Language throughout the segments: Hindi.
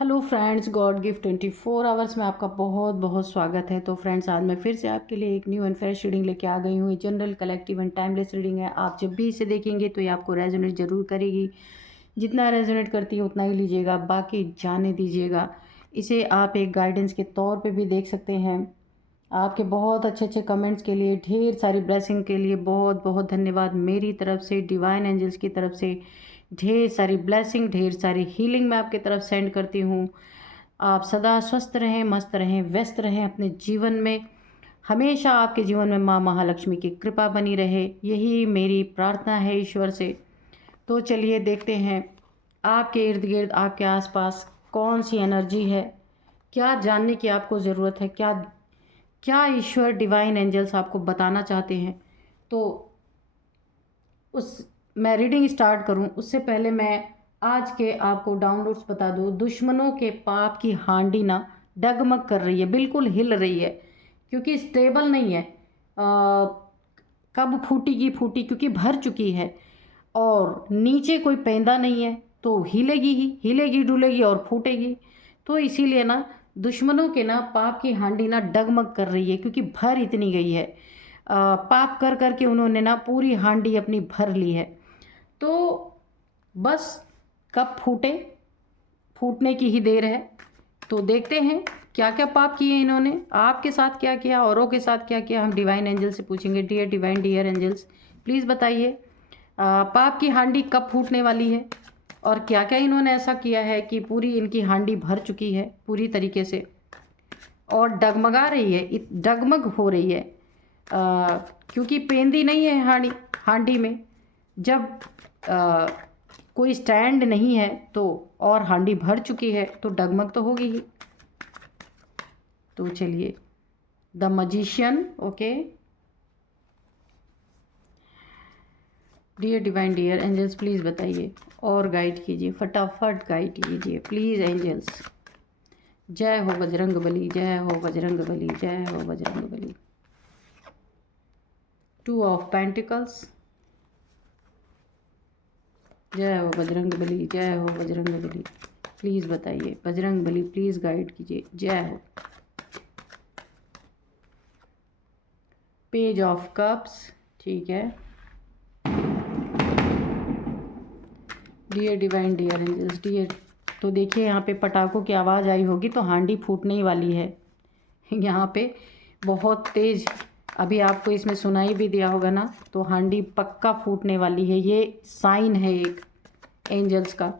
Hello friends, God gift 24 hours में आपका बहुत बहुत स्वागत है। तो फ्रेंड्स, आज मैं फिर से आपके लिए एक न्यू एंड फ्रेश रीडिंग लेके आ गई हूँ। General, collective and timeless reading है। आप जब भी इसे देखेंगे तो ये आपको रेजोनेट ज़रूर करेगी। जितना रेजोनेट करती है उतना ही लीजिएगा, बाकी जाने दीजिएगा। इसे आप एक गाइडेंस के तौर पर भी देख सकते हैं। आपके बहुत अच्छे अच्छे कमेंट्स के लिए, ढेर सारी ब्लेसिंग के लिए बहुत बहुत धन्यवाद। मेरी तरफ से, डिवाइन एंजल्स की तरफ से ढेर सारी ब्लेसिंग, ढेर सारी हीलिंग मैं आपकी तरफ सेंड करती हूँ। आप सदा स्वस्थ रहें, मस्त रहें, व्यस्त रहें अपने जीवन में। हमेशा आपके जीवन में माँ महालक्ष्मी की कृपा बनी रहे, यही मेरी प्रार्थना है ईश्वर से। तो चलिए देखते हैं आपके इर्द गिर्द, आपके आसपास कौन सी एनर्जी है, क्या जानने की आपको ज़रूरत है, क्या क्या ईश्वर, डिवाइन एंजल्स आपको बताना चाहते हैं। तो उस मैं रीडिंग स्टार्ट करूं उससे पहले मैं आज के आपको डाउनलोड्स बता दूं। दुश्मनों के पाप की हांडी ना डगमग कर रही है, बिल्कुल हिल रही है, क्योंकि स्टेबल नहीं है। कब फूटेगी फूटी, क्योंकि भर चुकी है और नीचे कोई पेंदा नहीं है, तो हिलेगी ही, हिलेगी डुलेगी और फूटेगी। तो इसीलिए ना दुश्मनों के ना पाप की हांडी ना डगमग कर रही है, क्योंकि भर इतनी गई है। पाप कर कर के उन्होंने ना पूरी हांडी अपनी भर ली है। तो बस कब फूटे, फूटने की ही देर है। तो देखते हैं क्या क्या पाप किए इन्होंने, आपके साथ क्या किया, औरों के साथ क्या किया। हम डिवाइन एंजल से पूछेंगे। Dear divine, dear angels, please बताइए पाप की हांडी कब फूटने वाली है, और क्या क्या इन्होंने ऐसा किया है कि पूरी इनकी हांडी भर चुकी है पूरी तरीके से और डगमगा रही है, डगमग हो रही है। क्योंकि पेंदी नहीं है हांडी, हांडी में जब कोई स्टैंड नहीं है तो, और हांडी भर चुकी है तो डगमग तो होगी ही। तो चलिए, the magician. Okay, dear divine, dear angels, please बताइए और गाइड कीजिए, फटाफट गाइड कीजिए प्लीज़ एंजल्स। जय हो बजरंग बली, जय हो बजरंग बली, जय हो बजरंग बली। 2 of pentacles. जय हो बजरंग बली, जय हो बजरंग बली। प्लीज़ बताइए बजरंग बली, प्लीज़ गाइड कीजिए। जय हो। पेज ऑफ कप्स, ठीक है। Dear divine, dear angels, dear. तो देखिए यहाँ पे पटाखों की आवाज़ आई होगी, तो हांडी फूटने ही वाली है यहाँ पे बहुत तेज़। अभी आपको इसमें सुनाई भी दिया होगा ना, तो हांडी पक्का फूटने वाली है। ये साइन है एक एंजल्स का।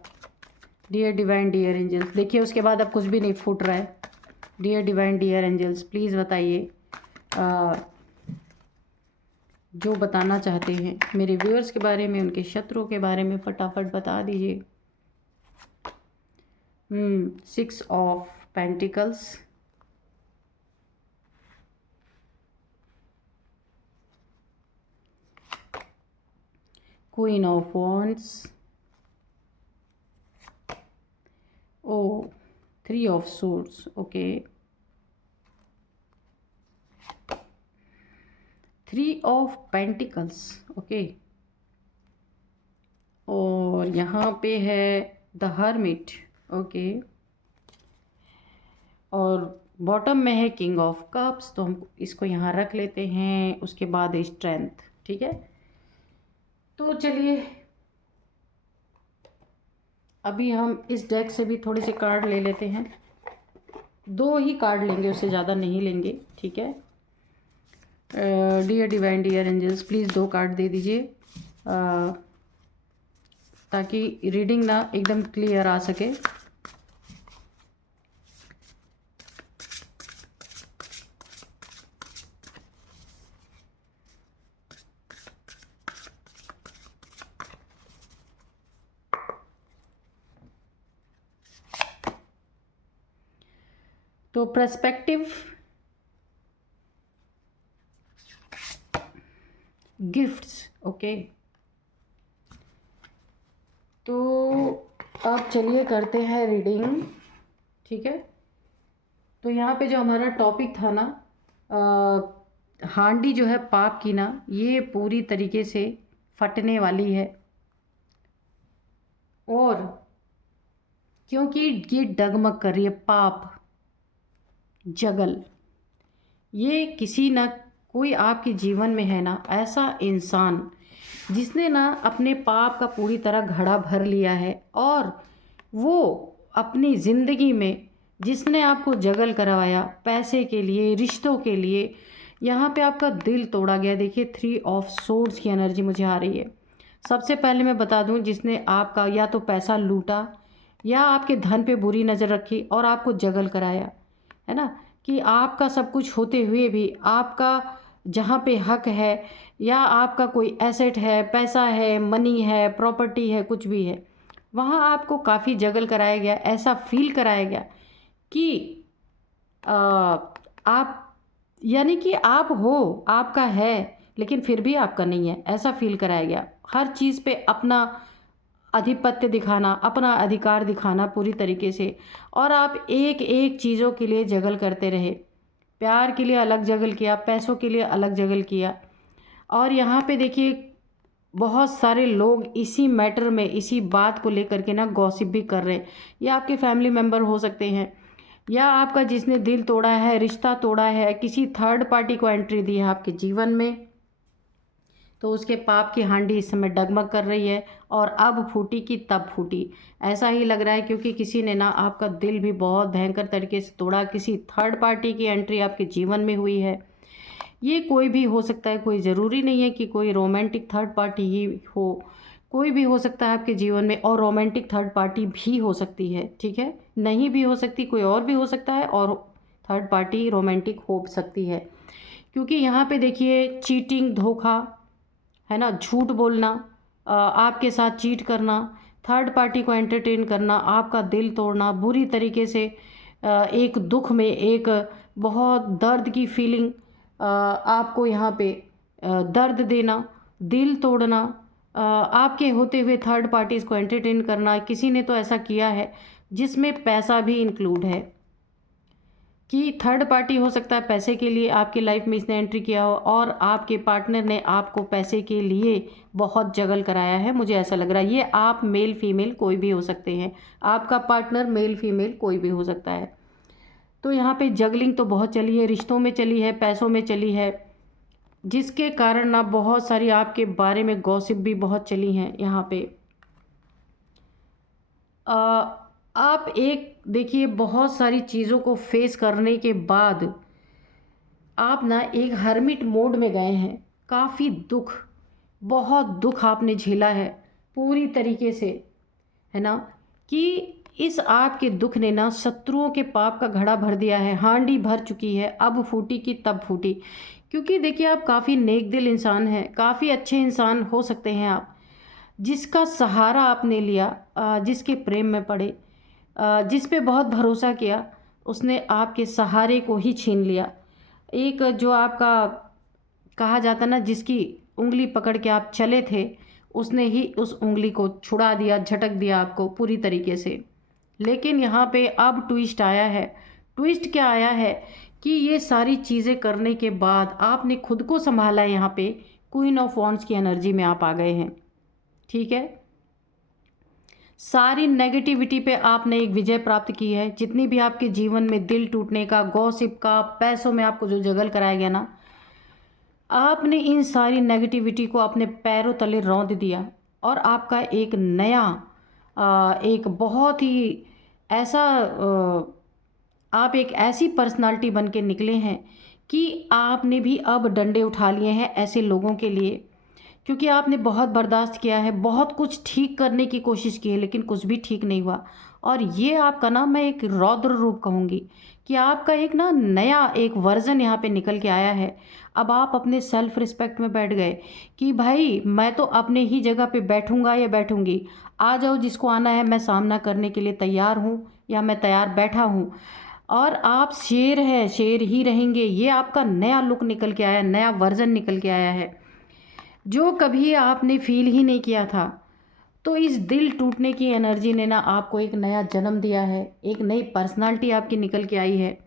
डियर डिवाइन, डियर एंजल्स, देखिए उसके बाद अब कुछ भी नहीं फूट रहा है। Dear divine, dear angels, please बताइए जो बताना चाहते हैं मेरे व्यूअर्स के बारे में, उनके शत्रुओं के बारे में, फटाफट बता दीजिए। 6 of pentacles, queen of wands, oh 3 of suits, okay, 3 of pentacles, okay. और यहाँ पे है द हर्मिट, ओके। और बॉटम में है किंग ऑफ कप्स, तो हम इसको यहाँ रख लेते हैं। उसके बाद स्ट्रेंथ, ठीक है। तो चलिए अभी हम इस डेक से भी थोड़े से कार्ड ले लेते हैं। 2 ही कार्ड लेंगे, उससे ज़्यादा नहीं लेंगे, ठीक है। Dear divine, dear angels, please 2 card दे दीजिए ताकि रीडिंग ना एकदम क्लियर आ सके। तो पर्सपेक्टिव, गिफ्ट्स, ओके। तो अब चलिए करते हैं रीडिंग, ठीक है। तो यहाँ पे जो हमारा टॉपिक था ना, हांडी जो है पाप की ना, ये पूरी तरीके से फटने वाली है। और क्योंकि ये डगमग कर रही है पाप, जगल। ये किसी ना कोई आपके जीवन में है ना ऐसा इंसान जिसने ना अपने पाप का पूरी तरह घड़ा भर लिया है, और वो अपनी ज़िंदगी में जिसने आपको जगल करवाया पैसे के लिए, रिश्तों के लिए, यहाँ पे आपका दिल तोड़ा गया। देखिए 3 ऑफ सोर्ड्स की एनर्जी मुझे आ रही है। सबसे पहले मैं बता दूँ, जिसने आपका या तो पैसा लूटा या आपके धन पे बुरी नज़र रखी और आपको जगल कराया, है ना, कि आपका सब कुछ होते हुए भी आपका जहाँ पे हक है या आपका कोई एसेट है, पैसा है, मनी है, प्रॉपर्टी है, कुछ भी है, वहाँ आपको काफ़ी जगल कराया गया। ऐसा फील कराया गया कि आप, यानी कि आप हो, आपका है, लेकिन फिर भी आपका नहीं है, ऐसा फील कराया गया। हर चीज़ पे अपना आधिपत्य दिखाना, अपना अधिकार दिखाना पूरी तरीके से, और आप एक एक चीज़ों के लिए जगल करते रहे। प्यार के लिए अलग जगल किया, पैसों के लिए अलग जगल किया। और यहाँ पे देखिए बहुत सारे लोग इसी मैटर में, इसी बात को लेकर के ना गॉसिप भी कर रहे हैं। या आपके फैमिली मेम्बर हो सकते हैं, या आपका जिसने दिल तोड़ा है, रिश्ता तोड़ा है, किसी थर्ड पार्टी को एंट्री दी है आपके जीवन में, तो उसके पाप की हांडी इस समय डगमग कर रही है। और अब फूटी कि तब फूटी, ऐसा ही लग रहा है, क्योंकि किसी ने ना आपका दिल भी बहुत भयंकर तरीके से तोड़ा। किसी थर्ड पार्टी की एंट्री आपके जीवन में हुई है। ये कोई भी हो सकता है, कोई ज़रूरी नहीं है कि कोई रोमांटिक थर्ड पार्टी ही हो, कोई भी हो सकता है आपके जीवन में। और रोमांटिक थर्ड पार्टी भी हो सकती है, ठीक है, नहीं भी हो सकती, कोई और भी हो सकता है, और थर्ड पार्टी रोमांटिक हो सकती है। क्योंकि यहाँ पे देखिए चीटिंग, धोखा, है ना, झूठ बोलना, आपके साथ चीट करना, थर्ड पार्टी को एंटरटेन करना, आपका दिल तोड़ना बुरी तरीके से, एक दुख में, एक बहुत दर्द की फीलिंग, आपको यहाँ पे दर्द देना, दिल तोड़ना, आपके होते हुए थर्ड पार्टीज़ को एंटरटेन करना। किसी ने तो ऐसा किया है जिसमें पैसा भी इंक्लूड है, कि थर्ड पार्टी हो सकता है पैसे के लिए आपकी लाइफ में इसने एंट्री किया हो, और आपके पार्टनर ने आपको पैसे के लिए बहुत जगल कराया है। मुझे ऐसा लग रहा है ये आप मेल फीमेल कोई भी हो सकते हैं, आपका पार्टनर मेल फीमेल कोई भी हो सकता है। तो यहाँ पे जगलिंग तो बहुत चली है, रिश्तों में चली है, पैसों में चली है, जिसके कारण ना बहुत सारी आपके बारे में गॉसिप भी बहुत चली हैं यहाँ पे। आप एक देखिए बहुत सारी चीज़ों को फेस करने के बाद आप ना एक हर्मिट मोड में गए हैं। काफ़ी दुख, बहुत दुख आपने झेला है पूरी तरीके से, है ना, कि इस आपके दुख ने ना शत्रुओं के पाप का घड़ा भर दिया है, हांडी भर चुकी है। अब फूटी कि तब फूटी। क्योंकि देखिए आप काफ़ी नेक दिल इंसान हैं, काफ़ी अच्छे इंसान हो सकते हैं आप, जिसका सहारा आपने लिया, जिसके प्रेम में पड़े, जिस पे बहुत भरोसा किया, उसने आपके सहारे को ही छीन लिया। एक जो आपका कहा जाता ना, जिसकी उंगली पकड़ के आप चले थे, उसने ही उस उंगली को छुड़ा दिया, झटक दिया आपको पूरी तरीके से। लेकिन यहाँ पे अब ट्विस्ट आया है। ट्विस्ट क्या आया है कि ये सारी चीज़ें करने के बाद आपने खुद को संभाला है। यहाँ पे क्वीन ऑफ वॉन्ड्स की एनर्जी में आप आ गए हैं, ठीक है। सारी नेगेटिविटी पे आपने एक विजय प्राप्त की है। जितनी भी आपके जीवन में दिल टूटने का, गॉसिप का, पैसों में आपको जो जगल कराया गया ना, आपने इन सारी नेगेटिविटी को अपने पैरों तले रौंद दिया। और आपका एक नया, एक बहुत ही ऐसा, आप एक ऐसी पर्सनालिटी बन के निकले हैं कि आपने भी अब डंडे उठा लिए हैं ऐसे लोगों के लिए। क्योंकि आपने बहुत बर्दाश्त किया है, बहुत कुछ ठीक करने की कोशिश की है, लेकिन कुछ भी ठीक नहीं हुआ। और ये आपका ना, मैं एक रौद्र रूप कहूँगी कि आपका एक ना नया एक वर्जन यहाँ पे निकल के आया है। अब आप अपने सेल्फ रिस्पेक्ट में बैठ गए कि भाई मैं तो अपने ही जगह पे बैठूंगा या बैठूंगी, आ जाओ जिसको आना है, मैं सामना करने के लिए तैयार हूँ या मैं तैयार बैठा हूँ। और आप शेर है, शेर ही रहेंगे। ये आपका नया लुक निकल के आया, नया वर्जन निकल के आया है, जो कभी आपने फील ही नहीं किया था। तो इस दिल टूटने की एनर्जी ने ना आपको एक नया जन्म दिया है, एक नई पर्सनालिटी आपकी निकल के आई है।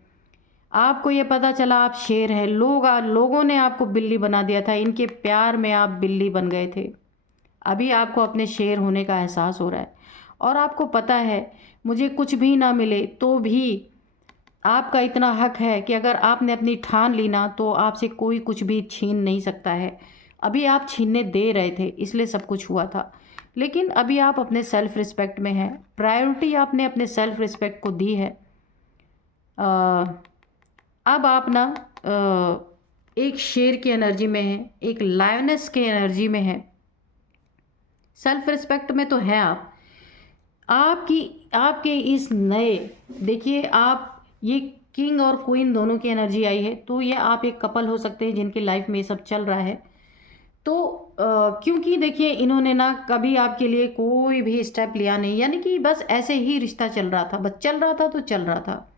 आपको ये पता चला आप शेर हैं, लोगों ने आपको बिल्ली बना दिया था, इनके प्यार में आप बिल्ली बन गए थे। अभी आपको अपने शेर होने का एहसास हो रहा है। और आपको पता है मुझे कुछ भी ना मिले तो भी आपका इतना हक है कि अगर आपने अपनी ठान ली ना तो आपसे कोई कुछ भी छीन नहीं सकता है। अभी आप छीनने दे रहे थे इसलिए सब कुछ हुआ था, लेकिन अभी आप अपने सेल्फ रिस्पेक्ट में हैं। प्रायोरिटी आपने अपने सेल्फ रिस्पेक्ट को दी है। अ, अब आप ना एक शेर की एनर्जी में हैं, एक लायनेस की एनर्जी में हैं। सेल्फ रिस्पेक्ट में तो हैं आप। आपकी आपके इस नए, देखिए आप, ये किंग और क्वीन दोनों की एनर्जी आई है, तो ये आप एक कपल हो सकते हैं जिनकी लाइफ में ये सब चल रहा है। तो क्योंकि देखिए इन्होंने ना कभी आपके लिए कोई भी स्टेप लिया नहीं, यानी कि बस ऐसे ही रिश्ता चल रहा था, बस चल रहा था तो चल रहा था।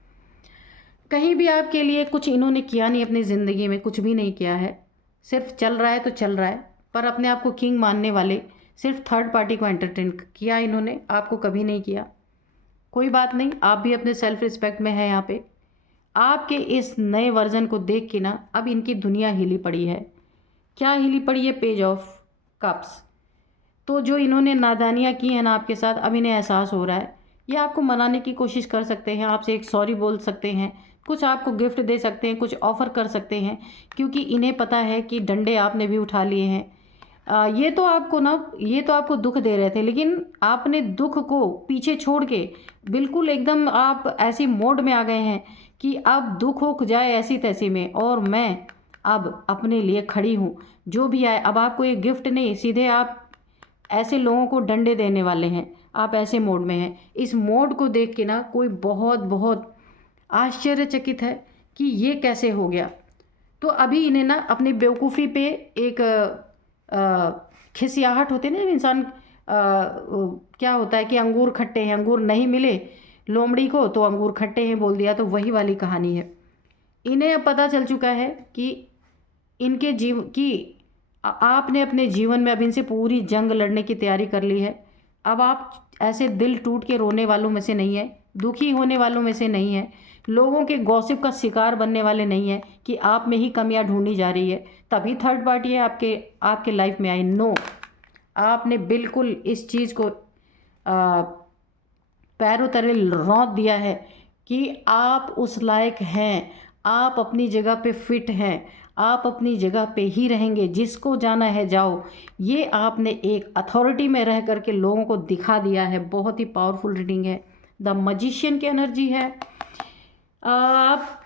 कहीं भी आपके लिए कुछ इन्होंने किया नहीं, अपनी ज़िंदगी में कुछ भी नहीं किया है, सिर्फ चल रहा है तो चल रहा है। पर अपने आप को किंग मानने वाले सिर्फ थर्ड पार्टी को एंटरटेन किया इन्होंने, आपको कभी नहीं किया। कोई बात नहीं, आप भी अपने सेल्फ रिस्पेक्ट में है। यहाँ पे आपके इस नए वर्जन को देख के ना अब इनकी दुनिया हिली पड़ी है। क्या हिली पड़ी है? Page of cups. तो जो इन्होंने नादानियाँ की हैं ना आपके साथ, अब इन्हें एहसास हो रहा है। ये आपको मनाने की कोशिश कर सकते हैं, आपसे एक सॉरी बोल सकते हैं, कुछ आपको गिफ्ट दे सकते हैं, कुछ ऑफ़र कर सकते हैं, क्योंकि इन्हें पता है कि डंडे आपने भी उठा लिए हैं। ये तो आपको दुख दे रहे थे, लेकिन आपने दुख को पीछे छोड़ के बिल्कुल एकदम आप ऐसी मोड में आ गए हैं कि अब दुख हो जाए ऐसी तैसी में, और मैं अब अपने लिए खड़ी हूँ। जो भी आए, अब आपको एक गिफ्ट नहीं, सीधे आप ऐसे लोगों को डंडे देने वाले हैं। आप ऐसे मोड में हैं। इस मोड को देख के ना कोई बहुत बहुत आश्चर्यचकित है कि ये कैसे हो गया। तो अभी इन्हें ना अपनी बेवकूफ़ी पे एक खिसियाहट होती है ना, जब इंसान क्या होता है कि अंगूर खट्टे हैं, अंगूर नहीं मिले लोमड़ी को तो अंगूर खट्टे हैं बोल दिया, तो वही वाली कहानी है। इन्हें अब पता चल चुका है कि इनके आपने अपने जीवन में अब इनसे पूरी जंग लड़ने की तैयारी कर ली है। अब आप ऐसे दिल टूट के रोने वालों में से नहीं है, दुखी होने वालों में से नहीं है, लोगों के गॉसिप का शिकार बनने वाले नहीं है कि आप में ही कमियां ढूंढी जा रही है तभी थर्ड पार्टी है आपके लाइफ में आई। नो, आपने बिल्कुल इस चीज़ को पैरों तले रौंद दिया है कि आप उस लायक हैं, आप अपनी जगह पे फिट हैं, आप अपनी जगह पे ही रहेंगे, जिसको जाना है जाओ। ये आपने एक अथॉरिटी में रह करके लोगों को दिखा दिया है। बहुत ही पावरफुल रीडिंग है। द मैजिशियन की एनर्जी है। आप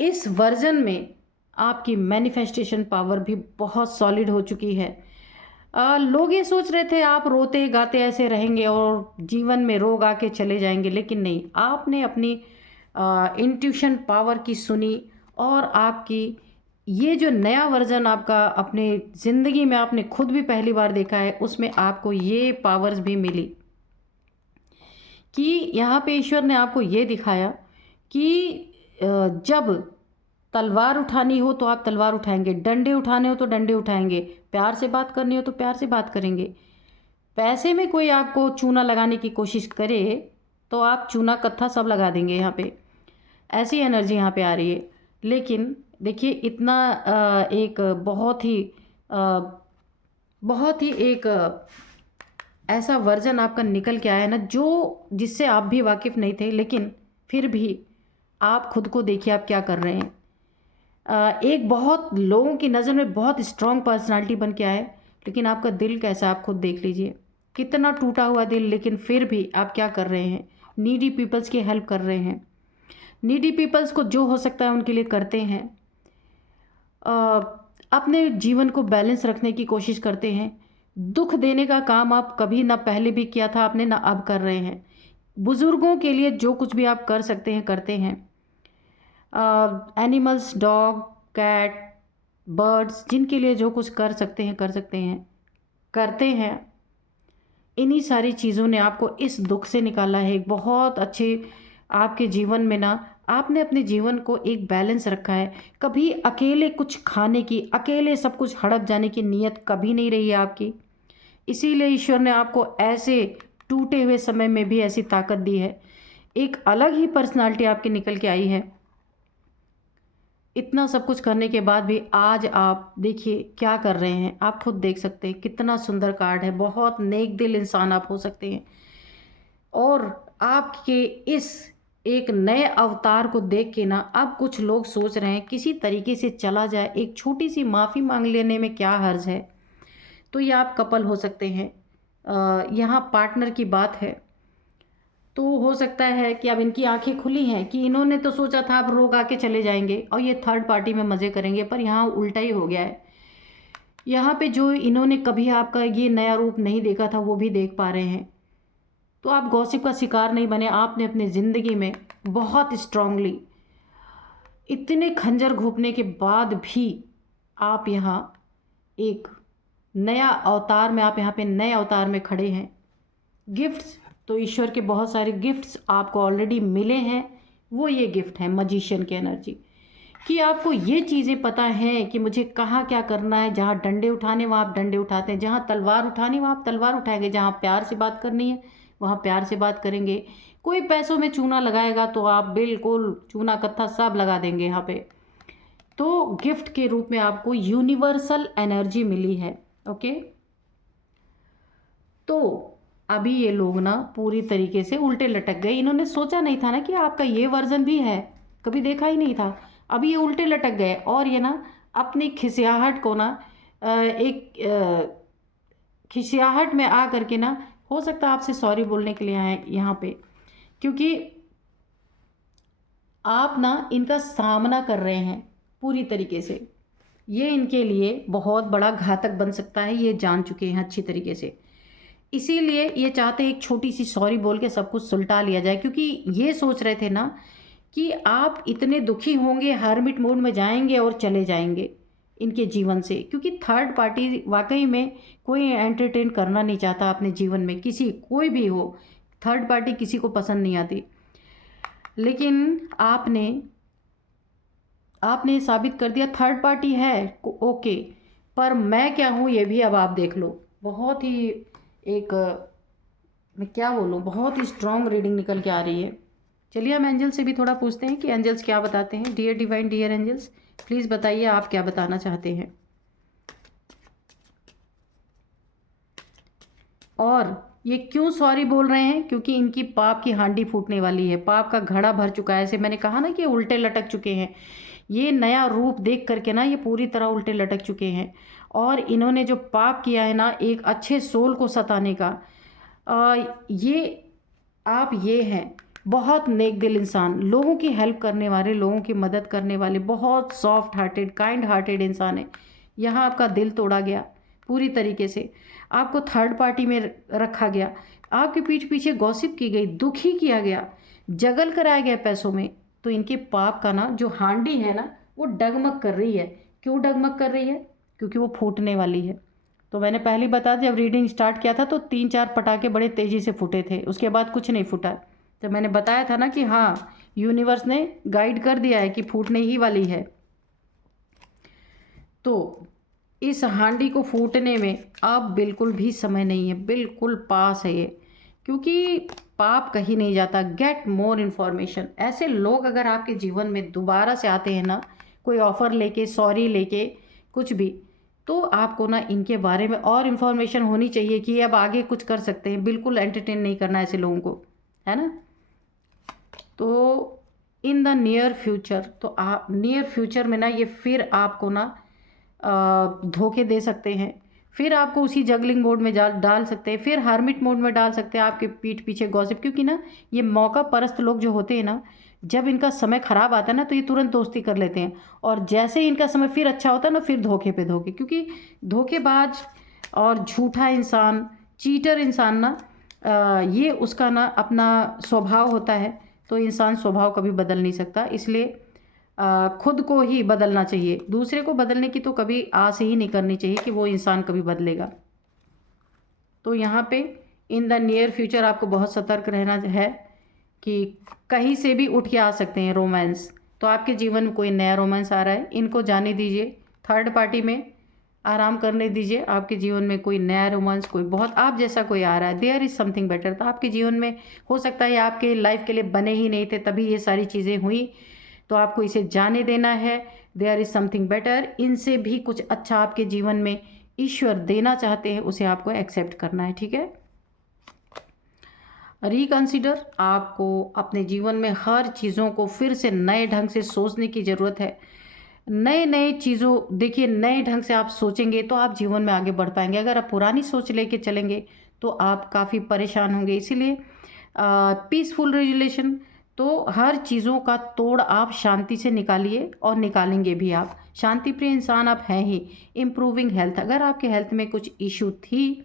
इस वर्जन में आपकी मैनिफेस्टेशन पावर भी बहुत सॉलिड हो चुकी है। लोग ये सोच रहे थे आप रोते गाते ऐसे रहेंगे और जीवन में रोग आके चले जाएंगे, लेकिन नहीं, आपने अपनी इंट्यूशन पावर की सुनी, और आपकी ये जो नया वर्जन आपका अपने ज़िंदगी में आपने खुद भी पहली बार देखा है, उसमें आपको ये पावर्स भी मिली कि यहाँ पे ईश्वर ने आपको ये दिखाया कि जब तलवार उठानी हो तो आप तलवार उठाएंगे, डंडे उठाने हो तो डंडे उठाएंगे, प्यार से बात करनी हो तो प्यार से बात करेंगे। पैसे में कोई आपको चूना लगाने की कोशिश करे तो आप चूना कत्था सब लगा देंगे। यहाँ पे ऐसी एनर्जी यहाँ पे आ रही है। लेकिन देखिए इतना एक बहुत ही एक ऐसा वर्जन आपका निकल के आया है ना, जो जिससे आप भी वाकिफ़ नहीं थे, लेकिन फिर भी आप खुद को देखिए आप क्या कर रहे हैं। एक बहुत लोगों की नज़र में बहुत स्ट्रॉन्ग पर्सनालिटी बन के आए, लेकिन आपका दिल कैसा, आप खुद देख लीजिए, कितना टूटा हुआ दिल, लेकिन फिर भी आप क्या कर रहे हैं, नीडी पीपल्स की हेल्प कर रहे हैं। नीडी पीपल्स को जो हो सकता है उनके लिए करते हैं। अपने जीवन को बैलेंस रखने की कोशिश करते हैं। दुख देने का काम आप कभी ना पहले भी किया था आपने, ना अब कर रहे हैं। बुज़ुर्गों के लिए जो कुछ भी आप कर सकते हैं करते हैं। एनिमल्स, डॉग, कैट, बर्ड्स, जिनके लिए जो कुछ कर सकते हैं करते हैं। इन्हीं सारी चीज़ों ने आपको इस दुख से निकाला है। एक बहुत अच्छे आपके जीवन में ना आपने अपने जीवन को एक बैलेंस रखा है। कभी अकेले कुछ खाने की, अकेले सब कुछ हड़प जाने की नीयत कभी नहीं रही है आपकी। इसीलिए ईश्वर ने आपको ऐसे टूटे हुए समय में भी ऐसी ताकत दी है। एक अलग ही पर्सनालिटी आपकी निकल के आई है। इतना सब कुछ करने के बाद भी आज आप देखिए क्या कर रहे हैं, आप खुद देख सकते हैं। कितना सुंदर कार्ड है। बहुत नेक दिल इंसान आप हो सकते हैं। और आपके इस एक नए अवतार को देख के ना अब कुछ लोग सोच रहे हैं किसी तरीके से चला जाए, एक छोटी सी माफ़ी मांग लेने में क्या हर्ज है। तो ये आप कपल हो सकते हैं, यहाँ पार्टनर की बात है। तो हो सकता है कि अब इनकी आंखें खुली हैं कि इन्होंने तो सोचा था अब रोग आके चले जाएंगे और ये थर्ड पार्टी में मज़े करेंगे, पर यहाँ उल्टा ही हो गया है। यहाँ पे जो इन्होंने कभी आपका ये नया रूप नहीं देखा था वो भी देख पा रहे हैं। तो आप गॉसिप का शिकार नहीं बने। आपने अपनी ज़िंदगी में बहुत स्ट्रांगली इतने खंजर घोंपने के बाद भी आप यहाँ एक नया अवतार में, आप यहाँ पे नए अवतार में खड़े हैं। गिफ्ट्स तो ईश्वर के बहुत सारे गिफ्ट्स आपको ऑलरेडी मिले हैं। वो ये गिफ्ट है मजिशियन की एनर्जी, कि आपको ये चीज़ें पता हैं कि मुझे कहाँ क्या करना है। जहाँ डंडे उठाने वहाँ आप डंडे उठाते हैं, जहाँ तलवार उठानी वहाँ आप तलवार उठाएंगे, जहाँ प्यार से बात करनी है वहाँ प्यार से बात करेंगे। कोई पैसों में चूना लगाएगा तो आप बिल्कुल चूना कत्था सब लगा देंगे यहाँ पे। तो गिफ्ट के रूप में आपको यूनिवर्सल एनर्जी मिली है। ओके, तो अभी ये लोग ना पूरी तरीके से उल्टे लटक गए। इन्होंने सोचा नहीं था ना कि आपका ये वर्जन भी है, कभी देखा ही नहीं था। अभी ये उल्टे लटक गए और ये ना अपनी खिसियाहट को ना खिसियाहट में आ करके ना, हो सकता है आपसे सॉरी बोलने के लिए आए यहाँ पे, क्योंकि आप ना इनका सामना कर रहे हैं पूरी तरीके से। ये इनके लिए बहुत बड़ा घातक बन सकता है, ये जान चुके हैं अच्छी तरीके से। इसीलिए ये चाहते हैं एक छोटी सी सॉरी बोल के सब कुछ सुलटा लिया जाए, क्योंकि ये सोच रहे थे ना कि आप इतने दुखी होंगे, हार्मिट मोड में जाएंगे और चले जाएंगे इनके जीवन से। क्योंकि थर्ड पार्टी वाकई में कोई एंटरटेन करना नहीं चाहता अपने जीवन में, किसी कोई भी हो, थर्ड पार्टी किसी को पसंद नहीं आती। लेकिन आपने साबित कर दिया थर्ड पार्टी है ओके, पर मैं क्या हूँ ये भी अब आप देख लो। बहुत ही एक मैं क्या बोलूँ, बहुत ही स्ट्रॉन्ग रीडिंग निकल के आ रही है। चलिए हम एंजल से भी थोड़ा पूछते हैं कि एंजल्स क्या बताते हैं। Dear divine, dear angels, please बताइए आप क्या बताना चाहते हैं। और ये क्यों सॉरी बोल रहे हैं? क्योंकि इनकी पाप की हांडी फूटने वाली है, पाप का घड़ा भर चुका है। ऐसे मैंने कहा ना कि उल्टे लटक चुके हैं। ये नया रूप देख करके ना ये पूरी तरह उल्टे लटक चुके हैं। और इन्होंने जो पाप किया है ना एक अच्छे सोल को सताने का, ये आप ये हैं बहुत नेक दिल इंसान, लोगों की हेल्प करने वाले, लोगों की मदद करने वाले, बहुत सॉफ्ट हार्टेड, काइंड हार्टेड इंसान है। यहाँ आपका दिल तोड़ा गया पूरी तरीके से, आपको थर्ड पार्टी में रखा गया, आपके पीठ पीछे गॉसिप की गई, दुखी किया गया, जगल कराया गया पैसों में। तो इनके पाप का ना जो हांडी है ना वो डगमग कर रही है। क्यों डगमग कर रही है? क्योंकि वो फूटने वाली है। तो मैंने पहले बता दिया, जब रीडिंग स्टार्ट किया था तो 3-4 पटाखे बड़े तेज़ी से फूटे थे, उसके बाद कुछ नहीं फूटा। तो मैंने बताया था ना कि हाँ, यूनिवर्स ने गाइड कर दिया है कि फूटने ही वाली है। तो इस हांडी को फूटने में अब बिल्कुल भी समय नहीं है, बिल्कुल पास है ये, क्योंकि पाप कहीं नहीं जाता। Get more information. ऐसे लोग अगर आपके जीवन में दोबारा से आते हैं ना, कोई ऑफ़र लेके, सॉरी लेके, कुछ भी, तो आपको ना इनके बारे में और इन्फॉर्मेशन होनी चाहिए कि अब आगे कुछ कर सकते हैं। बिल्कुल एंटरटेन नहीं करना ऐसे लोगों को, है ना। तो इन द नियर फ्यूचर, तो आप नियर फ्यूचर में ना ये फिर आपको ना धोखे दे सकते हैं, फिर आपको उसी जगलिंग मोड में डाल सकते हैं, फिर हार्मिट मोड में डाल सकते हैं, आपके पीठ पीछे गॉसिप। क्योंकि ना ये मौका परस्त लोग जो होते हैं ना, जब इनका समय ख़राब आता है ना तो ये तुरंत दोस्ती कर लेते हैं, और जैसे ही इनका समय फिर अच्छा होता है ना फिर धोखे पे धोखे। क्योंकि धोखेबाज और झूठा इंसान, चीटर इंसान ना, ये उसका ना अपना स्वभाव होता है। तो इंसान स्वभाव कभी बदल नहीं सकता, इसलिए खुद को ही बदलना चाहिए। दूसरे को बदलने की तो कभी आस ही नहीं करनी चाहिए कि वो इंसान कभी बदलेगा। तो यहाँ पे इन द नियर फ्यूचर आपको बहुत सतर्क रहना है कि कहीं से भी उठ के आ सकते हैं रोमांस। तो आपके जीवन में कोई नया रोमांस आ रहा है, इनको जाने दीजिए, थर्ड पार्टी में आराम करने दीजिए। आपके जीवन में कोई नया रोमांस, कोई बहुत आप जैसा कोई आ रहा है, देयर इज़ समथिंग बेटर। तो आपके जीवन में हो सकता है आपके लाइफ के लिए बने ही नहीं थे, तभी ये सारी चीज़ें हुई। तो आपको इसे जाने देना है, देयर इज़ समथिंग बेटर। इनसे भी कुछ अच्छा आपके जीवन में ईश्वर देना चाहते हैं, उसे आपको एक्सेप्ट करना है, ठीक है। रिकंसिडर, आपको अपने जीवन में हर चीज़ों को फिर से नए ढंग से सोचने की ज़रूरत है। नए नए चीज़ों देखिए, नए ढंग से आप सोचेंगे तो आप जीवन में आगे बढ़ पाएंगे। अगर आप पुरानी सोच लेके चलेंगे तो आप काफ़ी परेशान होंगे। इसीलिए पीसफुल रेजुलेशन, तो हर चीज़ों का तोड़ आप शांति से निकालिए और निकालेंगे भी आप। शांति प्रिय इंसान आप हैं ही। इम्प्रूविंग हेल्थ, अगर आपके हेल्थ में कुछ इशू थी,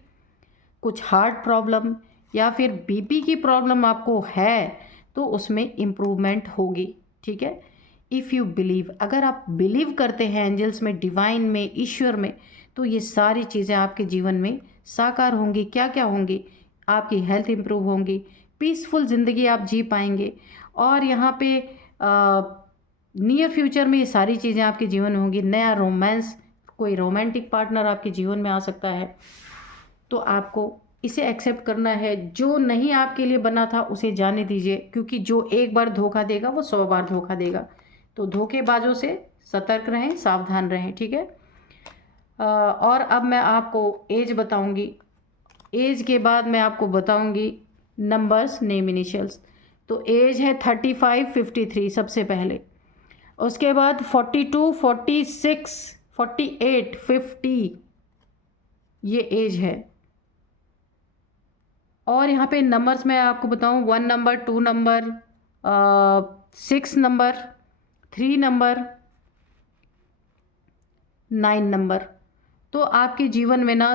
कुछ हार्ट प्रॉब्लम या फिर बीपी की प्रॉब्लम आपको है, तो उसमें इम्प्रूवमेंट होगी। ठीक है। इफ़ यू बिलीव, अगर आप बिलीव करते हैं एंजल्स में, डिवाइन में, ईश्वर में, तो ये सारी चीज़ें आपके जीवन में साकार होंगी। क्या क्या होंगी? आपकी हेल्थ इंप्रूव होंगी, पीसफुल ज़िंदगी आप जी पाएंगे, और यहाँ पे नियर फ्यूचर में ये सारी चीज़ें आपके जीवन में होंगी। नया रोमांस, कोई रोमांटिक पार्टनर आपके जीवन में आ सकता है, तो आपको इसे एक्सेप्ट करना है। जो नहीं आपके लिए बना था उसे जाने दीजिए, क्योंकि जो एक बार धोखा देगा वो 100 बार धोखा देगा। तो धोखेबाजों से सतर्क रहें, सावधान रहें। ठीक है। और अब मैं आपको एज बताऊंगी। एज के बाद मैं आपको बताऊंगी नंबर्स, नेम, इनिशियल्स। तो एज है 35, 53 सबसे पहले। उसके बाद 42, 46, 48, 50, ये एज है। और यहाँ पे नंबर्स मैं आपको बताऊँ, 1 number, 2 number, 6 number, 3 number, 9 number. तो आपके जीवन में ना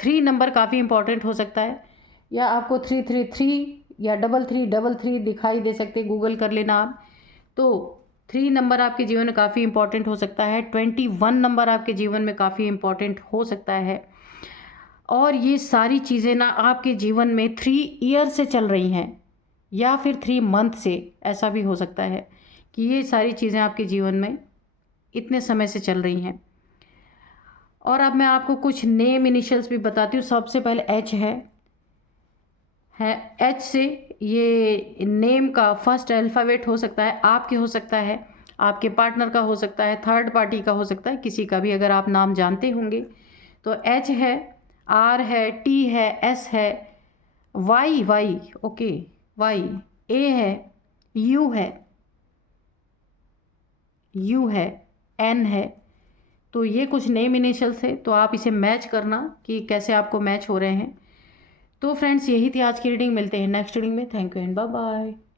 3 नंबर काफ़ी इंपॉर्टेंट हो सकता है, या आपको 333 या 3333 दिखाई दे सकते, गूगल कर लेना आप। तो 3 नंबर आपके जीवन में काफ़ी इंपॉर्टेंट हो सकता है। 21 नंबर आपके जीवन में काफ़ी इंपॉर्टेंट हो सकता है। और ये सारी चीज़ें ना आपके जीवन में 3 ईयर से चल रही हैं, या फिर 3 मंथ से, ऐसा भी हो सकता है कि ये सारी चीज़ें आपके जीवन में इतने समय से चल रही हैं। और अब मैं आपको कुछ नेम इनिशियल्स भी बताती हूँ। सबसे पहले एच है एच से ये नेम का फर्स्ट अल्फ़ाबेट हो सकता है, आपके हो सकता है, आपके पार्टनर का हो सकता है, थर्ड पार्टी का हो सकता है, किसी का भी अगर आप नाम जानते होंगे। तो एच है, आर है, टी है, एस है, वाई ओके, वाई, ए है, यू है, एन है। तो ये कुछ नेम इनिशियल्स है, तो आप इसे मैच करना कि कैसे आपको मैच हो रहे हैं। तो फ्रेंड्स, यही थी आज की रीडिंग। मिलते हैं नेक्स्ट रीडिंग में। Thank you and bye bye.